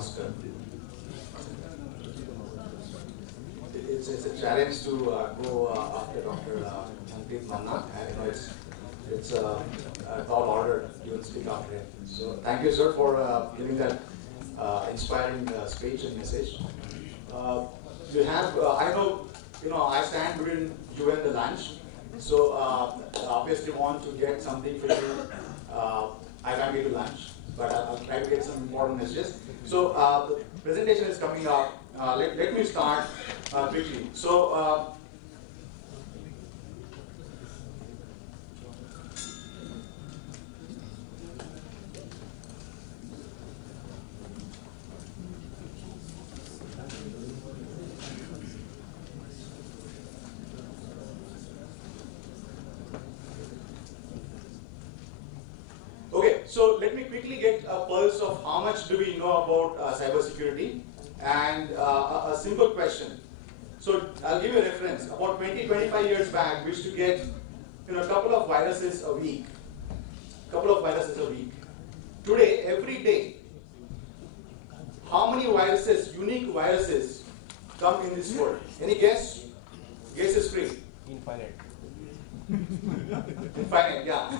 Mhaskar. It's a challenge to go after Dr. Ankit Manna, and it's a tall order you will speak after him. So thank you, sir, for giving that inspiring speech and message. You have, I know, I stand between you and the lunch, so obviously want to get something for you. I can't get to lunch, but I'll try to get some important messages. So the presentation is coming up. Let me start quickly. So okay, so let me quickly get a pulse of how much do we know about cybersecurity, and a simple question. So I'll give you a reference. About 20-25 years back, we used to get a couple of viruses a week. Today, every day, how many viruses, unique viruses, come in this world? Any guess? Guess is free. Infinite. Infinite, yeah.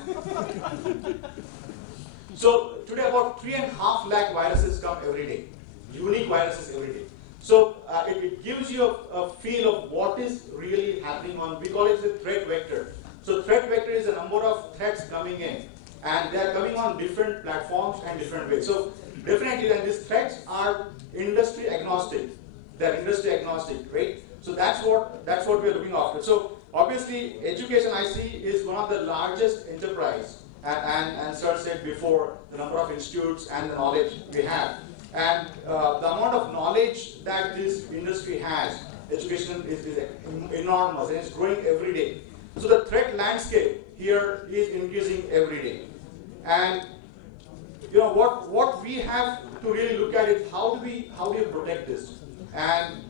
So today about 3.5 lakh viruses come every day. Unique viruses every day. So it gives you a feel of what is really happening on, we call it the threat vector. So threat vector is a number of threats coming in, and they are coming on different platforms and different ways. So definitely, and these threats are industry agnostic. They are industry agnostic, right? So that's what we are looking after. So obviously, education I see is one of the largest enterprise, and sir said before the number of institutes and the knowledge we have. And the amount of knowledge that this industry has, education is enormous, and it's growing every day. So the threat landscape here is increasing every day. And what we have to really look at is how do we protect this? And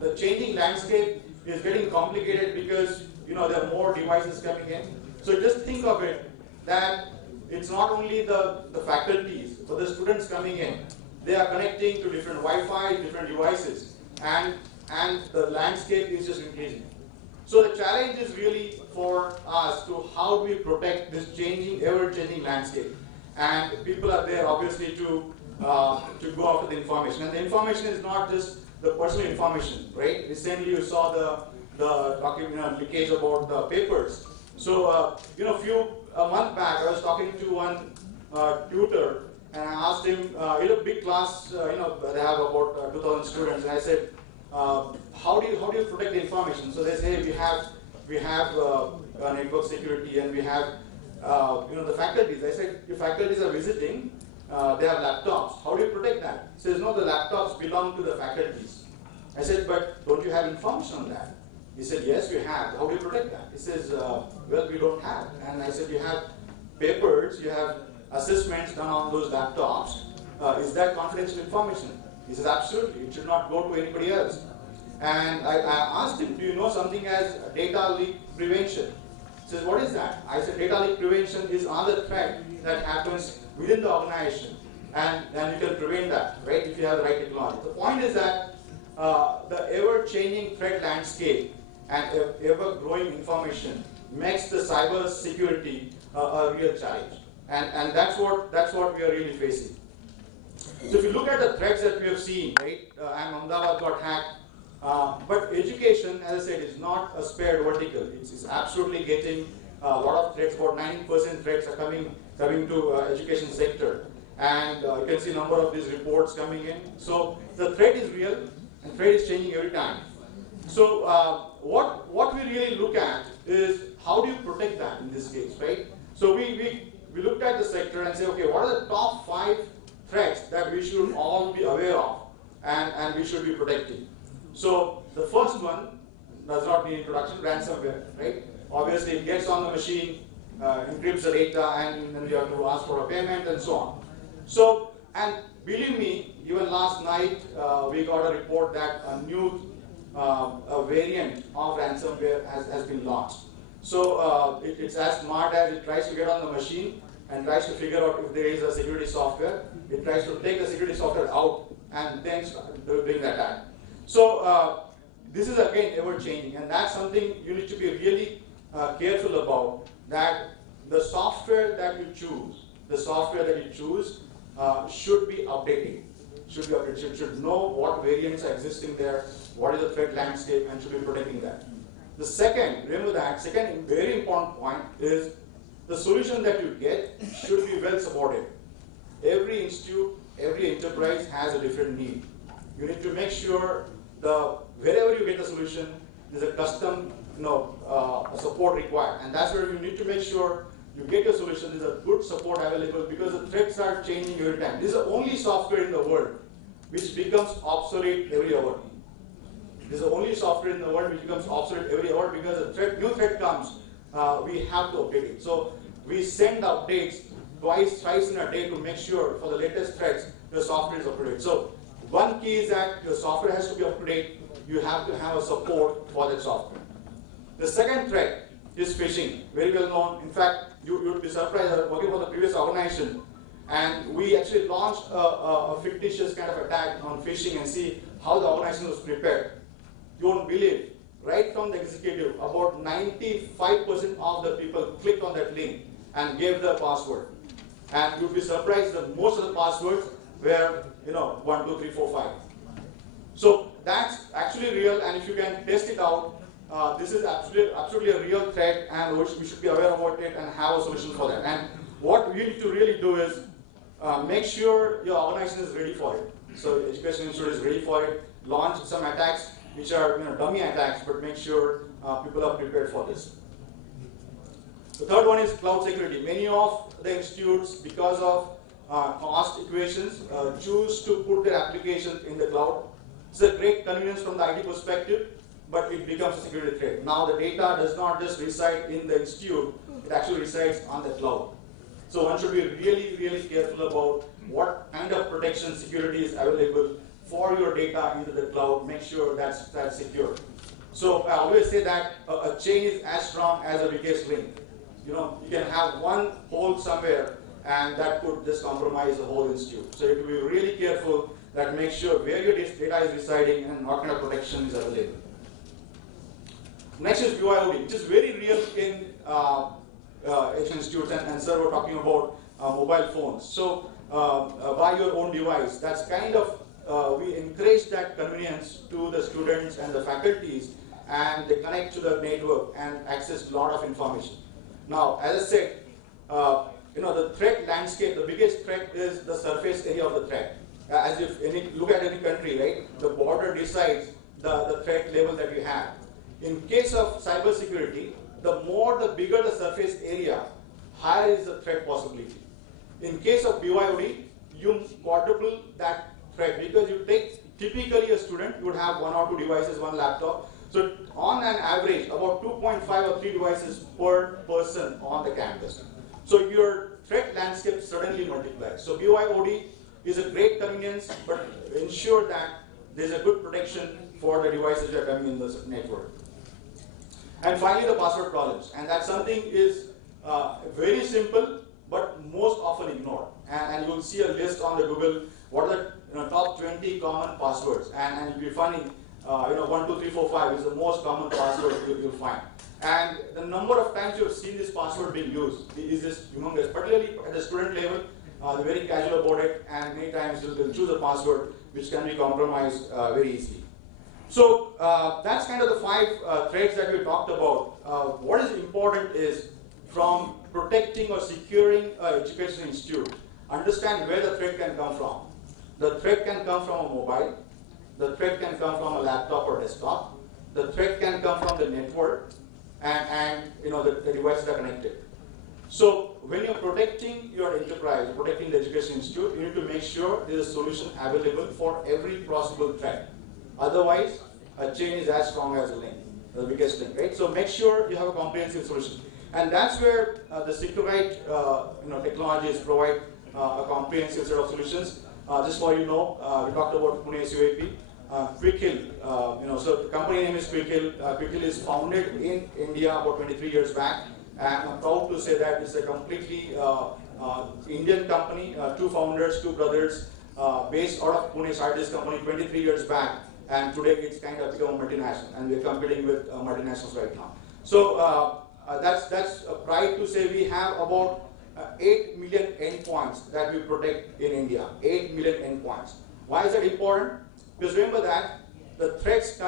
the changing landscape is getting complicated because there are more devices coming in. So just think of it that it's not only the faculties, but the students coming in. They are connecting to different Wi-Fi, different devices, and the landscape is just increasing. So the challenge is really for us to how do we protect this changing, ever-changing landscape. And people are there obviously to go after the information. And the information is not just the personal information, right? Recently you saw the document leakage about the papers. So a month back I was talking to one tutor, and I asked him, big class, they have about 2,000 students, and I said, how do you protect the information? So they say we have network security, and we have the faculties. I said, your faculties are visiting, they have laptops. How do you protect that? He says, no, the laptops belong to the faculties. I said, but don't you have information on that? He said, yes, we have. How do you protect that? He says, well, we don't have. And I said, you have papers, you have assessments done on those laptops. Is that confidential information? He says, absolutely. It should not go to anybody else. And I asked him, do you know something as data leak prevention? He says, what is that? I said, data leak prevention is another threat that happens within the organization. And you can prevent that, right, if you have the right technology. The point is that the ever-changing threat landscape and ever-growing information makes the cyber security a real challenge. And that's what we are really facing. So if you look at the threats that we have seen, right, and Ahmedabad got hacked, but education, as I said, is not a spared vertical. It's absolutely getting a lot of threats. About 90% threats are coming to education sector, and you can see number of these reports coming in. So the threat is real, and threat is changing every time. So what we really look at is how do you protect that in this case, right? So we looked at the sector and say, okay, what are the top 5 threats that we should all be aware of and we should be protecting? So the first one does not need introduction, ransomware, right? Obviously it gets on the machine, encrypts the data, and then you have to ask for a payment and so on. So, and believe me, even last night we got a report that a new variant of ransomware has been launched. So it's as smart as it tries to get on the machine, and tries to figure out if there is a security software. It tries to take the security software out and then start doing the attack. So this is again ever changing, and that's something you need to be really careful about, that the software that you choose, should be updated. Should know what variants are existing there, what is the threat landscape, and should be protecting that. The second, remember that, second very important point is the solution that you get should be well supported. Every institute, every enterprise has a different need. You need to make sure wherever you get the solution, there's a custom support required. And that's where you need to make sure you get your solution, there's a good support available, because the threats are changing every time. This is the only software in the world which becomes obsolete every hour. This is the only software in the world which becomes obsolete every hour, because a new threat comes, we have to update it. So we send updates thrice in a day to make sure for the latest threats, the software is up to date. So one key is that your software has to be up to date. You have to have a support for that software. The second threat is phishing, very well known. In fact, you would be surprised. I was working for the previous organization, and we actually launched a fictitious kind of attack on phishing and see how the organization was prepared. You won't believe, right from the executive, about 95% of the people clicked on that link and gave the password. And you'd be surprised that most of the passwords were, 1, 2, 3, 4, 5. So that's actually real, and if you can test it out, this is absolutely a real threat, and we should be aware about it and have a solution for that. And what we need to really do is make sure your organization is ready for it. So the education institute is ready for it. Launch some attacks which are dummy attacks, but make sure people are prepared for this. The third one is cloud security. Many of the institutes, because of cost equations, choose to put their applications in the cloud. It's a great convenience from the IT perspective, but it becomes a security threat. Now the data does not just reside in the institute, it actually resides on the cloud. So one should be really, really careful about what kind of protection security is available for your data into the cloud. Make sure that's secure. So I always say that a chain is as strong as the weakest link. You can have one hole somewhere, and that could just compromise the whole institute. So you have to be really careful that make sure where your data is residing and what kind of protection is available. Next is BYOD, which is very real in education institutes, and sir, we're talking about mobile phones. So buy your own device. That's kind of, we encourage that convenience to the students and the faculties, and they connect to the network and access a lot of information. Now, as I said, the threat landscape, the biggest threat is the surface area of the threat. As if look at any country, right? The border decides the threat level that you have. In case of cybersecurity, the bigger the surface area, higher is the threat possibility. In case of BYOD, you quadruple that threat, because you take, typically a student, you would have 1 or 2 devices, 1 laptop. So on an average, about 2.5 or 3 devices per person on the campus. So your threat landscape suddenly multiplies. So BYOD is a great convenience, but ensure that there's a good protection for the devices that are coming in the network. And finally, the password problems. And that's something is very simple, but most often ignored. And you'll see a list on the Google, what are the top 20 common passwords. And it'll be funny, 1, 2, 3, 4, 5 is the most common password you'll find. And the number of times you've seen this password being used is just humongous, particularly at the student level. They're very casual about it, and many times they'll choose a password which can be compromised very easily. So that's kind of the 5 threats that we talked about. What is important is, from protecting or securing an education institute, understand where the threat can come from. The threat can come from a mobile. The threat can come from a laptop or desktop. The threat can come from the network, and the devices are connected. So when you're protecting your enterprise, protecting the education institute, you need to make sure there's a solution available for every possible threat. Otherwise, a chain is as strong as a link, the biggest link, right? So make sure you have a comprehensive solution. And that's where the Seqrite technologies provide a comprehensive set of solutions. Just for we talked about Pune SUAP. Quickhill, so the company name is Quickhill. Quickhill is founded in India about 23 years back, and I'm proud to say that it's a completely Indian company, two founders, two brothers, based out of Pune, started this company 23 years back, and today it's kind of become a multinational, and we're competing with multinationals right now. So that's a pride to say we have about 8 million endpoints that we protect in India. 8 million endpoints. Why is that important? Because remember that the threats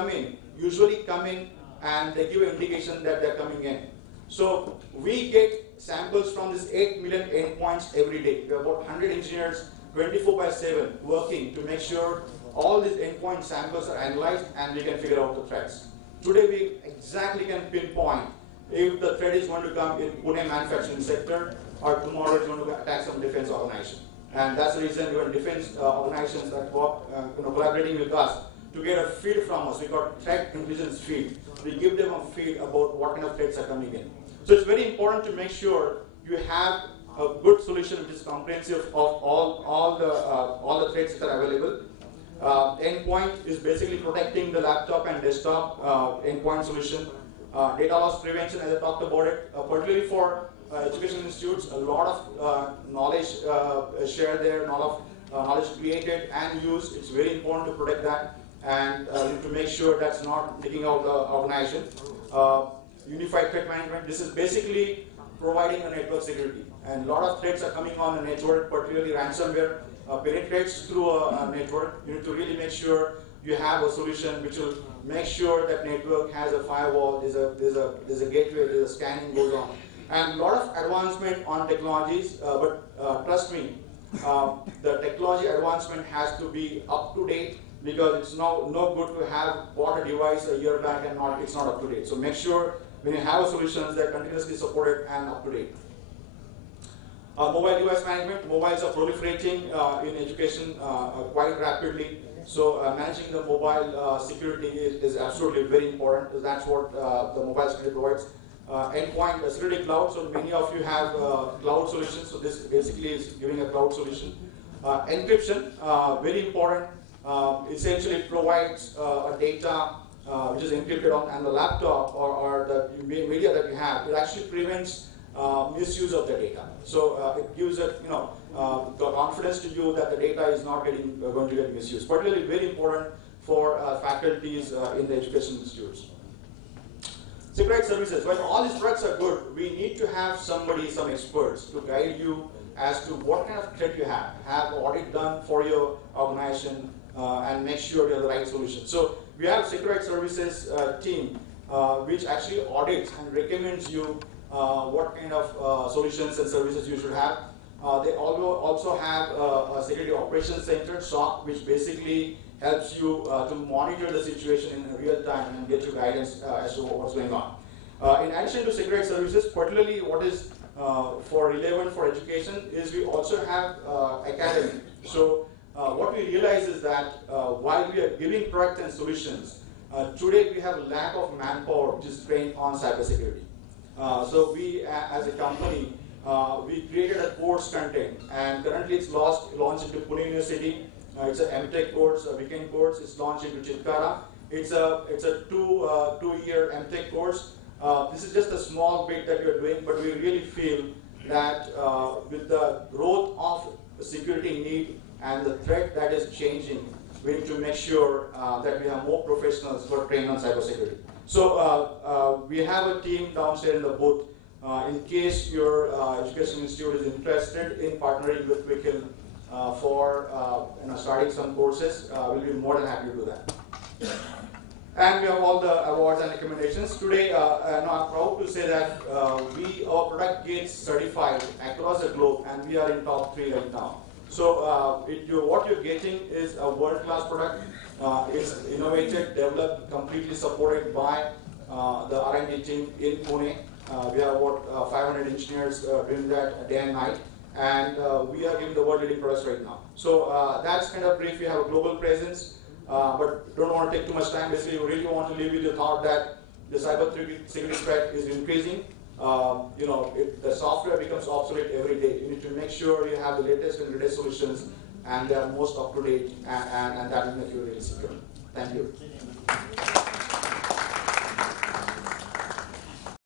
usually come in, and they give an indication that they're coming in. So we get samples from these 8 million endpoints every day. We have about 100 engineers 24/7 working to make sure all these endpoint samples are analyzed and we can figure out the threats. Today we exactly can pinpoint if the threat is going to come in Pune manufacturing sector or tomorrow it's going to attack some defense organization. And that's the reason we have defense organizations that work collaborating with us to get a feed from us. We got threat intelligence feed. We give them a feed about what kind of threats are coming in. So it's very important to make sure you have a good solution which is comprehensive of all the threats that are available. Endpoint is basically protecting the laptop and desktop endpoint solution. Data loss prevention, as I talked about it, particularly for education institutes, a lot of knowledge shared there, a lot of knowledge created and used. It's very important to protect that and to make sure that's not leaking out the organization. Unified threat management, this is basically providing a network security. And a lot of threats are coming on a network, particularly ransomware penetrates through a network. You need to really make sure you have a solution which will make sure that network has a firewall, there's a gateway, there's a scanning goes on. And a lot of advancement on technologies, but trust me, the technology advancement has to be up to date, because it's no good to have bought a device a year back and it's not up to date. So make sure when you have solutions that are continuously supported and up to date. Mobile device management. Mobiles are proliferating in education quite rapidly. So managing the mobile security is absolutely very important, because that's what the mobile security provides. Endpoint security cloud. So many of you have cloud solutions. So this basically is giving a cloud solution. Encryption, very important. Essentially it provides data which is encrypted on the laptop or the media that you have. It actually prevents misuse of the data. So it gives it, the confidence to you that the data is not going to get misused. Particularly very important for faculties in the education institutes. Seqrite services. While all these products are good, we need to have some experts to guide you as to what kind of threat you have. Have an audit done for your organization and make sure you have the right solution. So we have Seqrite services team which actually audits and recommends you what kind of solutions and services you should have. They also have a security operations center, SOC, which basically helps you to monitor the situation in real time and get you guidance as to what's going on. In addition to Seqrite services, particularly what is relevant for education is we also have academy. So what we realize is that while we are giving products and solutions, today we have a lack of manpower which is trained on cybersecurity. So we, as a company, we created a course content, and currently it's launched into Pune University. It's an MTech course, a weekend course. It's launched into Chitkara. It's a two-year MTech course. This is just a small bit that we're doing, but we really feel that with the growth of the security need and the threat that is changing, we need to make sure that we have more professionals who are trained on cybersecurity. So we have a team downstairs in the booth. In case your education institute is interested in partnering with Wikil for starting some courses, we'll be more than happy to do that. And we have all the awards and recommendations. Today, I'm proud to say that our product gets certified across the globe, and we are in top 3 right now. So what you're getting is a world-class product. It's innovated, developed, completely supported by the R&D team in Pune. We have about 500 engineers doing that day and night, and we are giving the world-leading products right now. So that's kind of brief. We have a global presence, but don't want to take too much time. Basically, we really want to leave with the thought that the cybersecurity threat is increasing. The software becomes obsolete every day. You need to make sure you have the latest and greatest solutions, and they are most up to date, and that will make you really secure. Thank you.